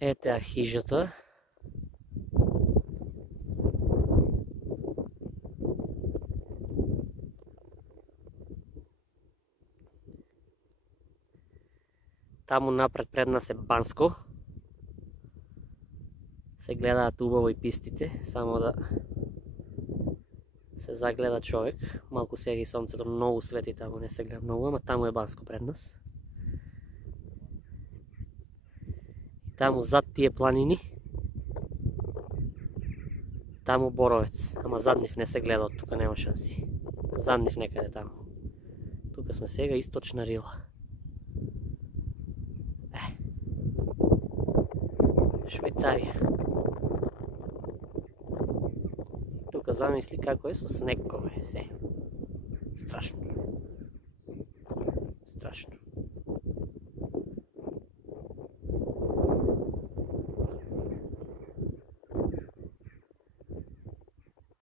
Ете ја хижата. Таму напред пред нас е Банско. Се гледаат убаво и пистите, само да се загледа човек. Малку сега и сонцето многу свети таму, не се гледа многу, ама таму е Банско пред нас. И таму зад тие планини, таму Боровец, ама зад нив не се гледа, од тука нема шанси. Зад нив некаде таму. Тука сме сега Источна Рила. Швајцарија. Тука замисли како е со снег, кој е се. Страшно.